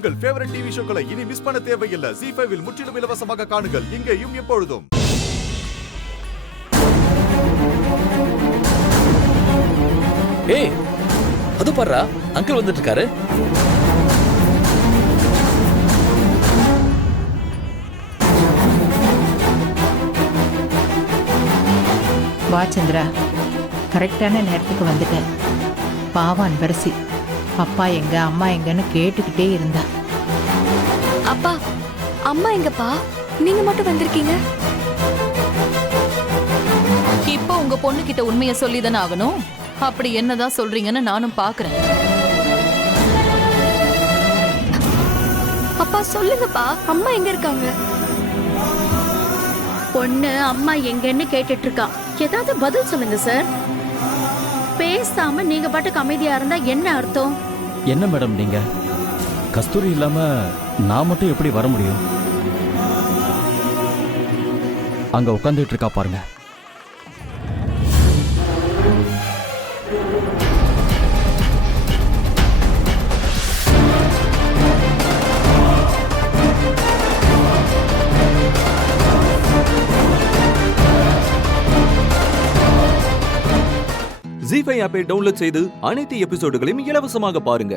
உங்கள் favourite TV ஷோக்களை இனி miss பண்ண தேவையில்லை. ZEE5 இல் முற்றிலும் இலவசமாக காணுங்கள். இங்கேயும் எப்பொழுதும். ஏய், அது பாருடா, அங்கிள் வந்துட்டு இருக்காரு. வா சந்திரா, கரெக்டான நேரத்துக்கு வந்துட்டேன். பாவம் அன்பரசி, அப்பா எங்க அம்மா எங்கன்னு கேட்டுக்கிட்டே இருந்தா. அப்பா அம்மா எங்கப்பா? நீங்க மட்டும் வந்திருக்கீங்க. இப்போ உங்க பொண்ணு கிட்ட உண்மையை சொல்லிதானே ஆகணும். அப்படி என்னதான் சொல்றீங்கன்னு நானும் பாக்குறேன். அப்பா சொல்லுங்கப்பா, அம்மா எங்க இருக்காங்க? பொண்ணு அம்மா எங்கன்னு கேட்டுட்டு இருக்கா. ஏதாவது பதில் சொல்லுங்க சார். பேசாம நீங்க பாட்டுக்கு அமைதியா இருந்தா என்ன அர்த்தம்? என்ன மேடம் நீங்க? கஸ்தூரி இல்லாம நான் மட்டும் எப்படி வர முடியும்? அங்க உட்காந்துட்டு இருக்கா பாருங்க. ZEE5 ஆப்பை டவுன்லோட் செய்து அனைத்து எபிசோடுகளையும் இலவசமாக பாருங்க.